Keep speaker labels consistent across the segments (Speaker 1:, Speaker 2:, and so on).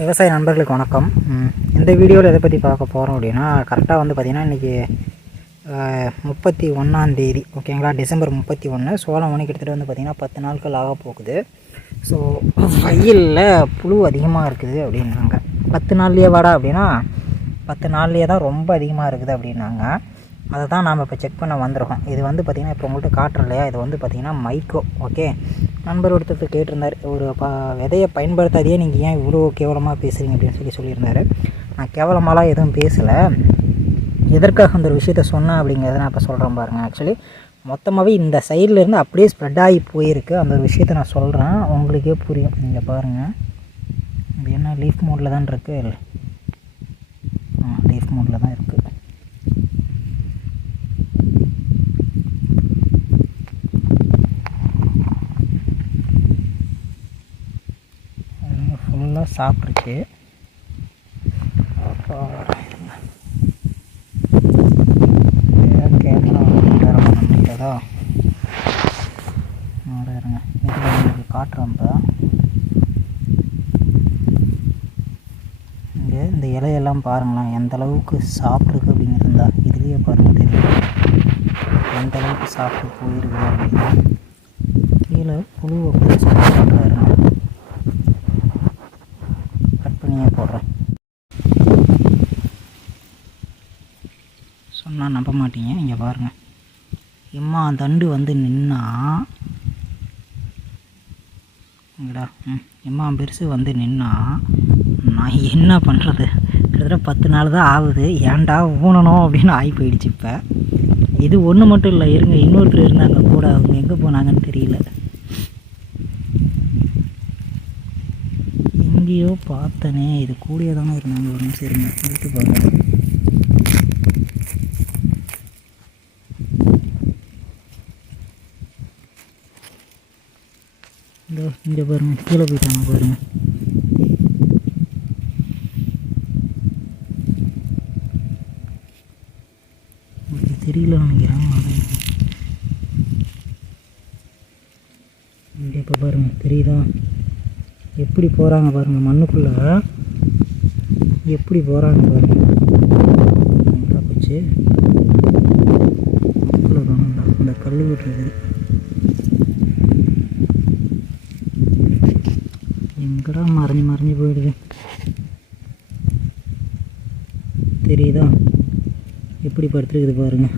Speaker 1: விவசாய நண்பர்களுக்கு வணக்கம். இந்த வீடியோவில் எதை பற்றி பார்க்க போகிறோம் அப்படின்னா கரெக்டாக வந்து பார்த்திங்கன்னா இன்றைக்கி முப்பத்தி ஒன்றாந்தேதி ஓகேங்களா டிசம்பர் முப்பத்தி ஒன்று சோளம் மணி கிட்டத்தட்ட வந்து பார்த்திங்கன்னா பத்து நாட்கள் ஆக போகுது. ஸோ வயலில் புழு அதிகமாக இருக்குது அப்படின்னாங்க. பத்து நாள்லேயே வாடா அப்படின்னா பத்து நாள்லேயே தான் ரொம்ப அதிகமாக இருக்குது அப்படின்னாங்க. அதை தான் நாம் இப்போ செக் பண்ண வந்திருக்கோம். இது வந்து பார்த்திங்கன்னா இப்போ உங்கள்கிட்ட காட்டுறோம் இல்லையா? இது வந்து பார்த்திங்கன்னா மைக்கோ ஓகே நண்பர் ஒருத்தர் கேட்டிருந்தார். ஒரு ப விதையை பயன்படுத்தாதையே நீங்கள் ஏன் இவ்வளோ கேவலமாக பேசுகிறீங்க அப்படின்னு சொல்லி சொல்லியிருந்தாரு. நான் கேவலமாலாம் எதுவும் பேசலை. எதற்காக அந்த ஒரு விஷயத்த சொன்னேன் அப்படிங்கிறத நான் இப்போ சொல்கிறேன் பாருங்கள் ஆக்சுவலி மொத்தமாகவே இந்த சைடில் இருந்து அப்படியே ஸ்ப்ரெட் ஆகி போயிருக்கு. அந்த ஒரு விஷயத்த நான் சொல்கிறேன் உங்களுக்கே புரியும். நீங்கள் பாருங்கள் இது என்ன லீஃப் மோடில் தான் இருக்குது ஆ லீஃப் மோடில் தான் இருக்குது நல்லா சாப்பிட்ருச்சு கேமரா பண்ண இருங்க இதில் உங்களுக்கு காட்டுறேன் இப்போ இங்கே இந்த இலையெல்லாம் பாருங்களேன் எந்த அளவுக்கு சாப்பிட்ருக்கு அப்படிங்கிறது தான் இதுலேயே பாருங்கள் தெரியும் எந்த அளவுக்கு சாப்பிட்டு போயிருக்கு அப்படின்னு. கீழே புழுவை கூட சாப்பிட்றாருங்க கட் பண்ணியே போடுறேன். சொன்னால் நம்ப மாட்டீங்க இங்கே பாருங்கள் எம்மா தண்டு வந்து நின்னா இங்கடா ம் எம்மா பெருசு வந்து நின்னா நான் என்ன பண்ணுறது கிட்டத்தட்ட பத்து நாள் தான் ஆகுது. ஏன்டா ஊனணும் அப்படின்னு ஆகி போயிடுச்சு இப்போ. இது ஒன்று மட்டும் இல்லை இருங்க இன்னொருத்தர் இருந்தாங்க கூட அவங்க எங்கே போனாங்கன்னு தெரியல. எங்கேயோ பார்த்தனே. இது கூடிய தானே இருந்தாங்க. ஒரு நிமிஷம் இருங்க வீட்டு பாருங்க இந்த இங்கே பாருங்க. கீழே போயிட்டாங்க பாருங்க உங்களுக்கு தெரியல நினைக்கிறேன் அது இங்கே இப்போ பாருங்க தெரியுதா எப்படி போகிறாங்க பாருங்க மண்ணுக்குள்ளே. எப்படி போகிறாங்க பாருங்கள் போச்சு. மண்ணுக்குள்ளே காணும்டா இந்த கல் விட்டுருக்குது எங்கடா மறைஞ்சு மறைஞ்சு போயிடுது. தெரியுதா? எப்படி படுத்துருக்குது பாருங்க.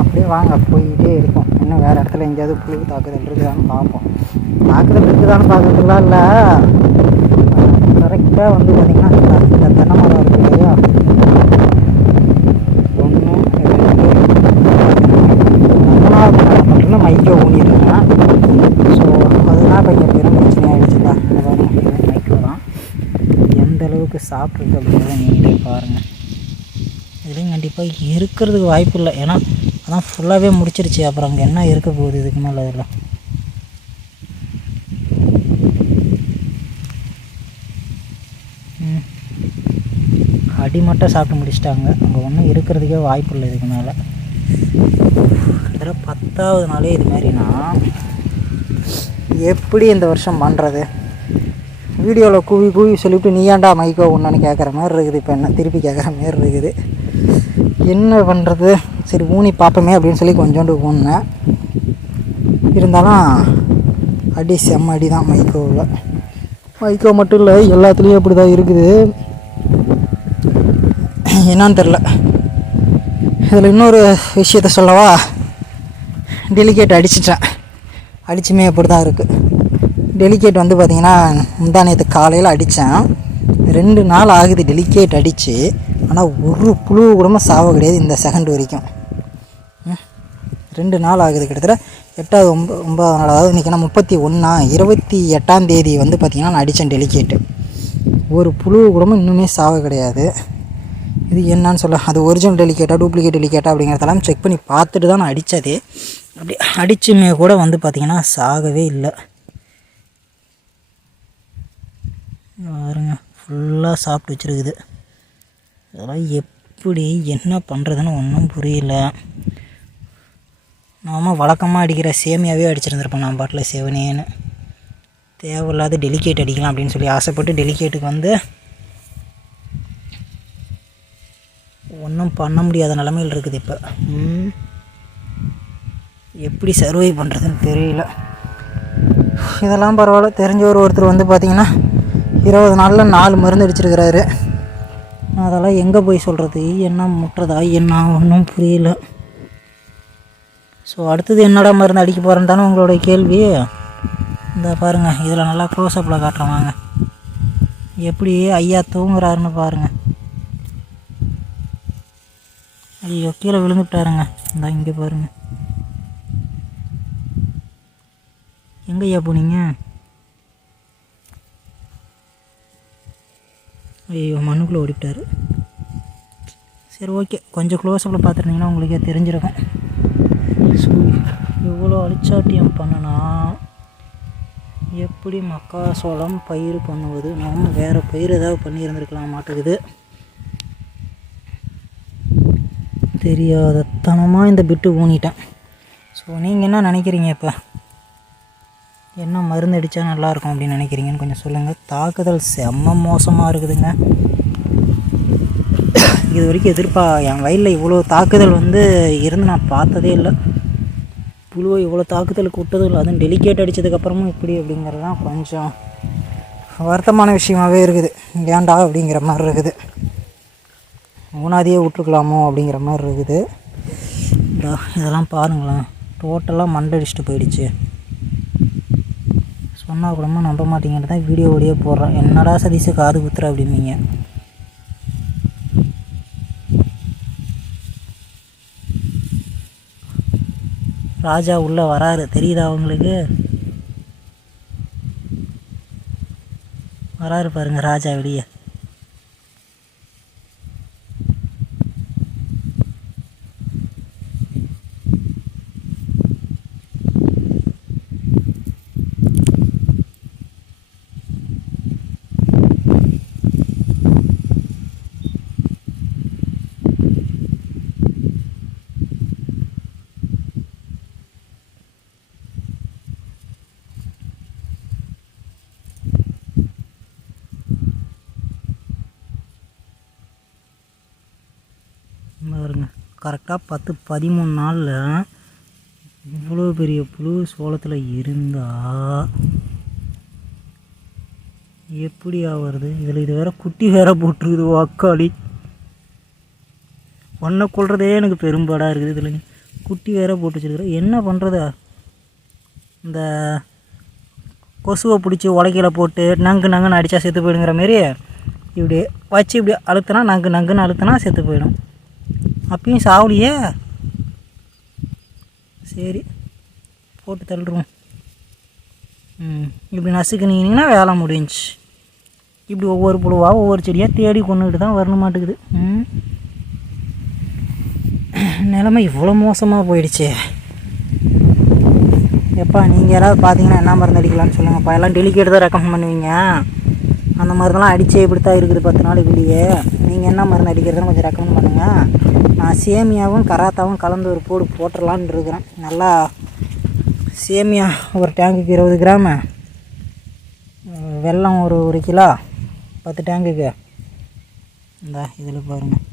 Speaker 1: அப்படியே வாங்க போயிட்டே இருக்கும். இன்னும் வேறு இடத்துல எங்கேயாவது புழு தாக்குதல் இருக்குதான்னு பார்ப்போம். தாக்குதல் இருக்குதான்னு பார்க்கறதுலாம் இல்லை. கரெக்டாக வந்து பார்த்திங்கன்னா இந்த- தென்னை மரம் இருக்கு இல்லையா? ஒன்று மூணாவது மரம் மட்டும்தான் மைக்கை ஊனிடுறேன் ஸோ அதுதான் கொஞ்சம் பெரும் பிரச்சனை ஆகிடுச்சுடா இந்த பாருங்க மைக்கோ தான். எந்த அளவுக்கு சாப்பிட்ருக்கு அப்படிங்கிறத நீங்களே பாருங்கள் இதுலேயும் கண்டிப்பாக இருக்கிறதுக்கு வாய்ப்பு இல்லை. ஏன்னா அதான் ஃபுல்லாகவே முடிச்சிருச்சு. அப்புறம் அங்கே என்ன இருக்க போகுது? இதுக்கு மேலே இதெல்லாம் அடிமட்டம் சாப்பிட்டு முடிச்சிட்டாங்க. அங்கே ஒன்றும் இருக்கிறதுக்கே வாய்ப்பு இல்லை இதுக்கு மேலே. கிட்டத்தட்ட பத்தாவது நாளே இது மாதிரினா எப்படி இந்த வருஷம் பண்ணுறது வீடியோவில் கூவி கூவி சொல்லிவிட்டு நீ ஏன்டா மைக்கோ ஒன்றுன்னு கேட்குற மாதிரி இருக்குது. இப்போ என்ன திருப்பி கேட்குற மாதிரி இருக்குது. என்ன பண்ணுறது சரி ஊனி பார்ப்போமே அப்படின்னு சொல்லி கொஞ்சோண்டு ஊன்னேன். இருந்தாலும் அடி செம்ம அடி தான் மைக்கோவில் மைக்கோ மட்டும் இல்லை எல்லாத்துலேயும் அப்படி தான் இருக்குது. என்னான்னு தெரில இதில் இன்னொரு விஷயத்த சொல்லவா? டெலிகேட் அடிச்சிட்டேன். அடிச்சுமே அப்படி தான் இருக்குது டெலிகேட் வந்து பார்த்திங்கன்னா முந்தா நேற்று காலையில் அடித்தேன் ரெண்டு நாள் ஆகுது டெலிகேட் அடித்து ஆனால் ஒரு புழு கூட சாவ கிடையாது இந்த செகண்ட் வரைக்கும். ரெண்டு நாள் ஆகுது கிட்டத்தட்ட. எட்டாவது ஒம்ப ஒன்பதாவது நாள் அதாவது இன்றைக்கி நான் முப்பத்தி ஒன்றா இருபத்தி எட்டாம் தேதி வந்து பார்த்திங்கன்னா நான் அடித்தேன் டெலிகேட்டு ஒரு புழு கூடமும் இன்னுமே சாவ கிடையாது. இது என்னன்னு சொல்ல அது ஒரிஜினல் டெலிகேட்டா டூப்ளிகேட் டெலிகேட்டா அப்படிங்கிறதெல்லாம் செக் பண்ணி பார்த்துட்டு தான் நான் அடித்தது அப்படி அடிச்சுமே கூட வந்து பார்த்திங்கன்னா சாகவே இல்லை. பாருங்க ஃபுல்லாக சாப்பிட்டு வச்சுருக்குது. அதெல்லாம் எப்படி என்ன பண்ணுறதுன்னு ஒன்றும் புரியல. நாம வழக்கமாக அடிக்கிற சேமியாவே அடிச்சிருந்துருப்போம் நான் பாட்டில் சேவனேன்னு தேவையில்லாத டெலிகேட் அடிக்கலாம் அப்படின்னு சொல்லி ஆசைப்பட்டு டெலிகேட்டுக்கு வந்து ஒன்றும் பண்ண முடியாத நிலமையில் இருக்குது இப்போ. எப்படி சர்வை பண்ணுறதுன்னு தெரியல. இதெல்லாம் பரவாயில்ல. தெரிஞ்ச ஒரு ஒருத்தர் வந்து பார்த்தீங்கன்னா இருபது நாளில் நாலு மருந்து அடிச்சிருக்கிறாரு. அதெல்லாம் எங்கே போய் சொல்கிறது என்ன முட்டுறதா? என்ன? ஒன்றும் புரியல. ஸோ அடுத்தது என்னடா மருந்து அடிக்க போகிறேன்னு தானே உங்களோட கேள்வி? இந்த பாருங்கள் இதில் நல்லா க்ளோஸ்அப்பில் காட்டுறேன். வாங்க. எப்படி ஐயா தூங்குறாருன்னு பாருங்கள் ஐயோ கீழே விழுந்துட்டாருங்க. இந்த இங்கே பாருங்கள் எங்க ஐயா போனீங்க? ஐயோ மண்ணுக்குள்ளே ஓடிவிட்டாரு சரி ஓகே. கொஞ்சம் க்ளோஸ்அப்பில் பார்த்துருந்தீங்கன்னா உங்களுக்கே தெரிஞ்சிருக்கும். ஸோ இவ்வளோ அழிச்சாட்டியம் பண்ணனா? எப்படி மக்காசோளம் பயிர் பண்ணுவது? நம்ம வேறு பயிர் ஏதாவது பண்ணியிருந்துருக்கலாம் மாட்டேங்குது தெரியாதத்தனமாக இந்த பிட்டு ஊனிட்டேன். ஸோ நீங்கள் என்ன நினைக்கிறீங்க இப்போ? என்ன மருந்து அடித்தா நல்லாயிருக்கும் அப்படின்னு நினைக்கிறீங்கன்னு கொஞ்சம் சொல்லுங்கள் தாக்குதல் செம்ம மோசமாக இருக்குதுங்க. இது வரைக்கும் எதிர்ப்பா என் வயலில் இவ்வளோ தாக்குதல் வந்து இருந்து நான் பார்த்ததே இல்லை. புழுவை இவ்வளோ தாக்குதலுக்கு விட்டதும் இல்லை. அதுவும் டெலிகேட் அடித்ததுக்கப்புறமும் இப்படி அப்படிங்கிறது தான் கொஞ்சம் வருத்தமான விஷயமாகவே இருக்குது. ஏன்டா அப்படிங்கிற மாதிரி இருக்குது. ஓனாதியே விட்ருக்கலாமோ அப்படிங்கிற மாதிரி இருக்குது. இதெல்லாம் பாருங்களேன். டோட்டலாக மண்டடிச்சுட்டு போயிடுச்சு. சொன்னால் கூடமா நம்ப மாட்டீங்கன்னு தான் வீடியோ ஓடியே போடுறேன். என்னடா சதீஷை காது குத்துற அப்படிம்பீங்க ராஜா உள்ளே வராரு. தெரியுதா அவங்களுக்கு வராரு பாருங்கள் ராஜா வெளியே பாருங்க கரெக்டாக பத்து பதிமூணு நாளில் இவ்வளோ பெரிய புழு சோளத்தில் இருந்தால் எப்படி ஆகிறது இதில் இது வேற குட்டி வேற போட்டுருக்குது வாக்காளி. ஒன்றை கொள்றதே எனக்கு பெரும்பாடாக இருக்குது இதில். குட்டி வேற போட்டு வச்சுருக்குற. என்ன பண்ணுறது இந்த கொசுவை பிடிச்சி உலக்கையில் போட்டு நங்கு நங்குன்னு அடித்தா செத்து போயிடுங்கிற மாரி இப்படி வச்சு இப்படி அழுத்தினா நங்கு நங்குன்னு அழுத்தினா செத்து போயிடும். அப்பயும் சாவலியே? சரி போட்டு தள்ளுருவோம். ம் இப்படி நசுக்குனீங்கன்னா வேலை முடிஞ்சு இப்படி ஒவ்வொரு புழுவாக ஒவ்வொரு செடியாக தேடி கொண்டுக்கிட்டு தான் வரணும் மாட்டேங்குது ம். நிலமை இவ்வளோ மோசமாக போயிடுச்சு. எப்பா நீங்கள் யாராவது பார்த்தீங்கன்னா என்ன மருந்து அடிக்கலாம்னு சொல்லுங்கப்பா. எல்லாம் டெலிகேட் தான் ரெக்கமெண்ட் பண்ணுவீங்க. அந்த மருந்தெல்லாம் அடிச்சே இப்படி தான் இருக்குது பத்து நாளைக்குள்ளேயே நீங்கள் என்ன மருந்து அடிக்கிறதுன்னு கொஞ்சம் ரெக்கமெண்ட் பண்ணுங்கள் நான் சேமியாவும் கராத்தாவும் கலந்து ஒரு போடு போட்டுடலான்னு இருக்கிறேன். நல்லா சேமியா ஒரு டேங்குக்கு இருபது கிராமு வெல்லம் ஒரு ஒரு கிலோ பத்து டேங்குக்கு இந்த இதில் பாருங்கள்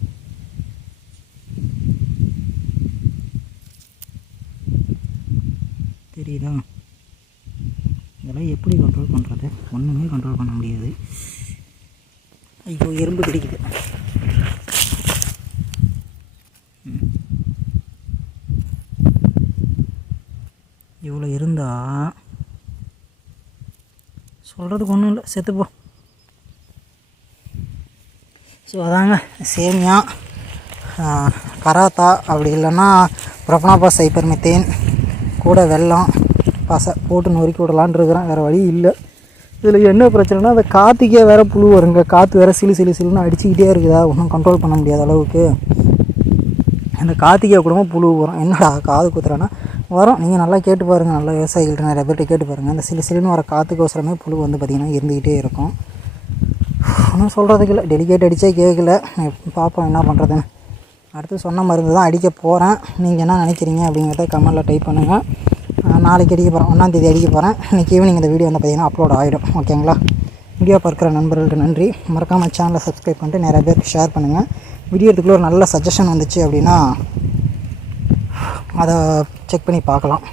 Speaker 1: தெரியுதா? இதெல்லாம் எப்படி கண்ட்ரோல் பண்ணுறது ஒன்றுமே கண்ட்ரோல் பண்ண முடியாது. ஐயோ எறும்பு கிடைக்குது இவ்வளோ இருந்தா? சொல்கிறதுக்கு ஒன்றும் இல்லை. செத்துப்போ ஸோ அதாங்க. சேமியா கராத்தா அப்படி இல்லைன்னா ப்ரொஃபனாபாஸ் சைப்பர்மெத்தேன் கூட வெல்லம் பசை போட்டு நொறுக்கி விடலான்னு இருக்கிறேன். வேறு வழி இல்லை. இதில் என்ன பிரச்சனைனா அந்த காற்றுக்கே வேறு புழு வருங்க. காற்று வேறு சிலு சிலு சிலுன்னு அடிச்சுக்கிட்டே இருக்குதா? ஒன்றும் கண்ட்ரோல் பண்ண முடியாத அளவுக்கு. அந்த கார்த்திகை குடும்பம் புழு வரும். என்னடா காது குத்துறேன்னா வரும். நீங்கள் நல்லா கேட்டு பாருங்கள் நல்லா விவசாயிகள்ட்ட நிறைய பேர்கிட்ட கேட்டு பாருங்கள் அந்த சிலு சிலுன்னு வர காற்றுக்கோசரமே புழு வந்து பார்த்திங்கன்னா இருந்துக்கிட்டே இருக்கும். ஒன்றும் சொல்கிறதுக்கு இல்லை. டெலிகேட் அடித்தே கேட்கல பார்ப்போம் என்ன பண்ணுறதுன்னு அடுத்து சொன்ன மருந்து தான் அடிக்க போகிறேன் நீங்கள் என்ன நினைக்கிறீங்க அப்படிங்கிறத கமெண்டில் டைப் பண்ணுங்கள் நாளைக்கு அடிக்க போகிறேன் ஒன்றாந்தேதி அடிக்க போகிறேன் இன்றைக்கி ஈவினிங் இந்த வீடியோ வந்து பார்த்திங்கன்னா அப்லோட் ஆகிடும் ஓகேங்களா வீடியோ பார்க்குற நண்பர்களுக்கு நன்றி. மறக்காமல் சேனலை சப்ஸ்கிரைப் பண்ணிட்டு நிறைய பேருக்கு ஷேர் பண்ணுங்கள் வீடியோ எடுத்துக்குள்ள ஒரு நல்ல சஜஷன் வந்துச்சு அப்படின்னா அதை செக் பண்ணி பார்க்கலாம்.